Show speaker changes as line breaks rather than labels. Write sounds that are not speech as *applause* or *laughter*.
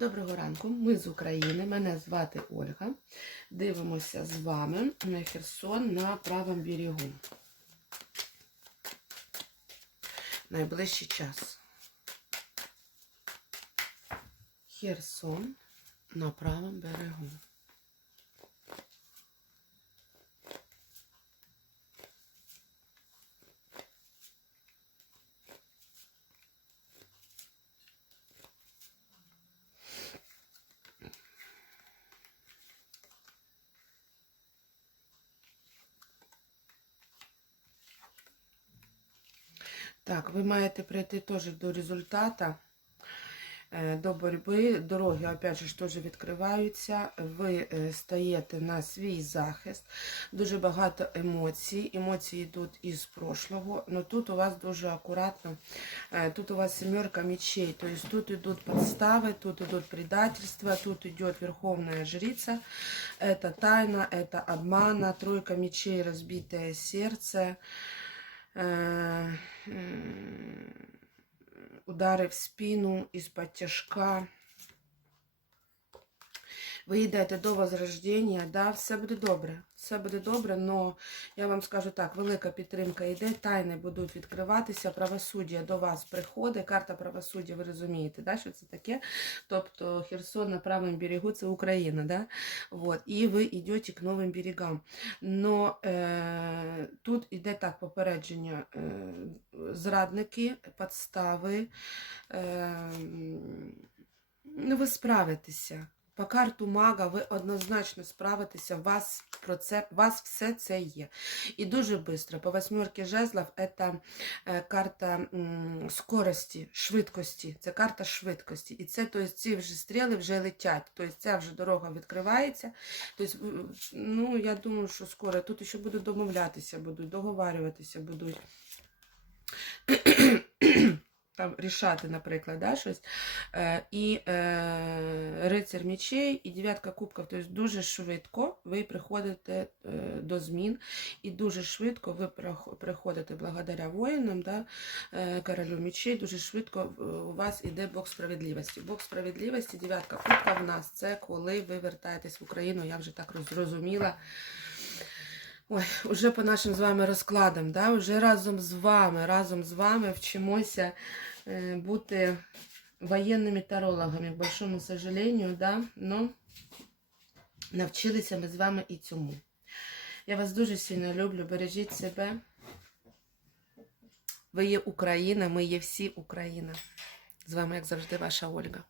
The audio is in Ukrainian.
Доброго ранку, ми з України. Мене звати Ольга. Дивимося з вами на Херсон на правому берегу. Найближчий час. Херсон на правому берегу. Так, ви маєте прийти теж до результату, е, до боротьби. Дороги, опять же, теж відкриваються. Ви е, стаєте на свій захист. Дуже багато емоцій. Емоції йдуть із прошлого. але тут у вас дуже акуратно. Е, Тут у вас семерка мечей. Тобто тут йдуть подстави, тут йдуть предательства, тут йде верховная жрица. Это тайна, это обмана. Тройка мечей, разбитое сердце. Е, удари в спину із-під тяжка. Ви йдете до возрождення, да, все буде добре. Все буде добре, але я вам скажу так, велика підтримка йде, тайни будуть відкриватися, правосуддя до вас приходить. Карта правосуддя, ви розумієте, да, що це таке? Тобто Херсон на правому берегу це Україна, да? Вот. і ви йдете к новим берегам. Но е, тут іде так попередження: е, зрадники, підстави. Е, ну, ви справитеся. По карту мага ви однозначно справитеся, у вас про це, вас все це є. І дуже швидко. По восьмерки жезлов це е, карта скорості, швидкості. Це карта швидкості. І це, тобто, ці вже стріли вже летять. Тобто ця вже дорога відкривається. Тобто, ну, я думаю, що скоро тут ще будуть домовлятися, будуть договарюватися, будуть. *clears throat* Там рішати, наприклад, да, щось. Е, і е, рицар мечей, і дев'ятка кубків. Тобто дуже швидко ви приходите е, до змін, і дуже швидко ви приходите благодаря воїнам, да, е, королю мечей, дуже швидко е, у вас іде Бог справедливості. Бог справедливості, дев'ятка кубка в нас це коли ви вертаєтесь в Україну, я вже так зрозуміла. Ой, уже по нашим з вами розкладам, да? вже разом з вами, разом з вами вчимося бути воєнними тарологами, к большому сожалению, да? но навчилися ми з вами і цьому. Я вас дуже сильно люблю, бережіть себе. Ви є Україна, ми є всі Україна. З вами, як завжди, ваша Ольга.